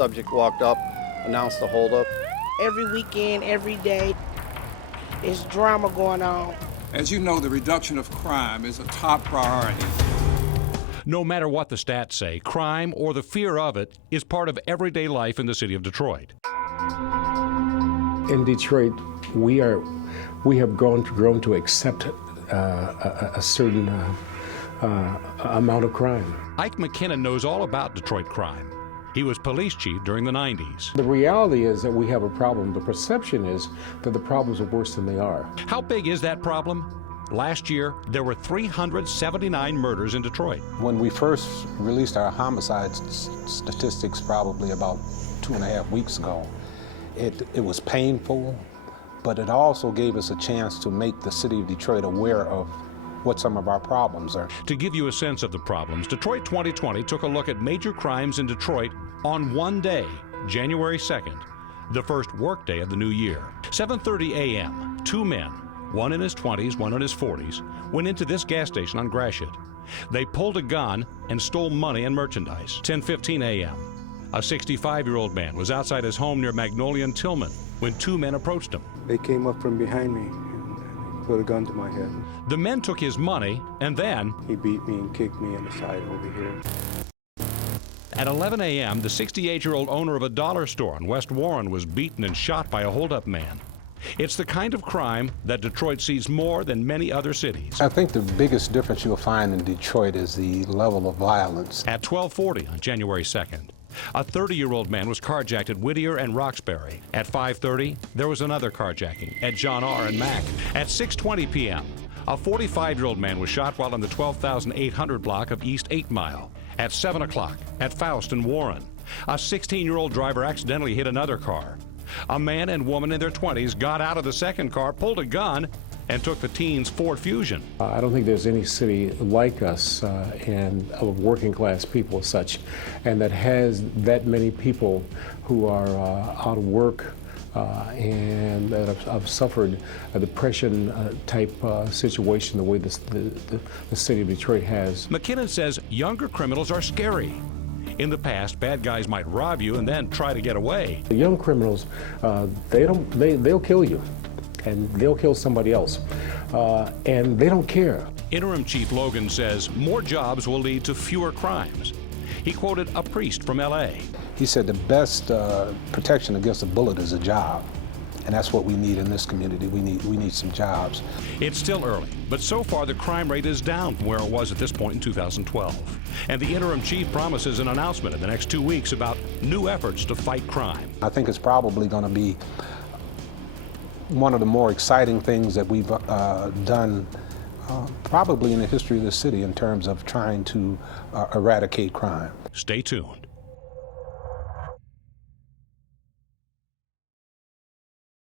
subject walked up, announced the holdup. Every weekend, every day, there's drama going on. As you know, the reduction of crime is a top priority. No matter what the stats say, crime or the fear of it is part of everyday life in the city of Detroit. In Detroit, we have grown to accept a certain amount of crime. Ike McKinnon knows all about Detroit crime. He was police chief during the 90s. The reality is that we have a problem. The perception is that the problems are worse than they are. How big is that problem? Last year, there were 379 murders in Detroit. When we first released our homicide statistics probably about 2.5 weeks ago, it was painful, but it also gave us a chance to make the city of Detroit aware of what some of our problems are. To give you a sense of the problems, Detroit 2020 took a look at major crimes in Detroit on one day, January 2nd, the first workday of the new year. 7:30 a.m., two men, one in his 20s, one in his 40s, went into this gas station on Gratiot. They pulled a gun and stole money and merchandise. 10:15 a.m., a 65-year-old man was outside his home near Magnolia and Tillman when two men approached him. They came up from behind me and put a gun to my head. The men took his money and then He beat me and kicked me in the side over here. at 11 a.m., the 68-year-old owner of a dollar store on West Warren was beaten and shot by a holdup man. It's the kind of crime that Detroit sees more than many other cities. I think the biggest difference you'll find in Detroit is the level of violence. At 12:40 on January 2nd, a 30-year-old man was carjacked at Whittier and Roxbury. At 5:30, there was another carjacking at John R. and Mack. At 6:20 p.m., a 45-year-old man was shot while on the 12,800 block of East 8 Mile. At 7 o'clock, at Faust and Warren, a 16-year-old driver accidentally hit another car. A man and woman in their 20s got out of the second car, pulled a gun, and took the teen's Ford Fusion. I don't think there's any city like us and of working class people as such, and that has that many people who are out of work and that have suffered a depression type situation the way the city of Detroit has. McKinnon says younger criminals are scary. In the past, bad guys might rob you and then try to get away. The young criminals, they'll kill you, and they'll kill somebody else, and they don't care. Interim Chief Logan says more jobs will lead to fewer crimes. He quoted a priest from L.A. He said the best protection against a bullet is a job. And that's what we need in this community. We need some jobs. It's still early, but so far the crime rate is down from where it was at this point in 2012. And the interim chief promises an announcement in the next 2 weeks about new efforts to fight crime. I think it's probably going to be one of the more exciting things that we've done probably in the history of the city in terms of trying to eradicate crime. Stay tuned.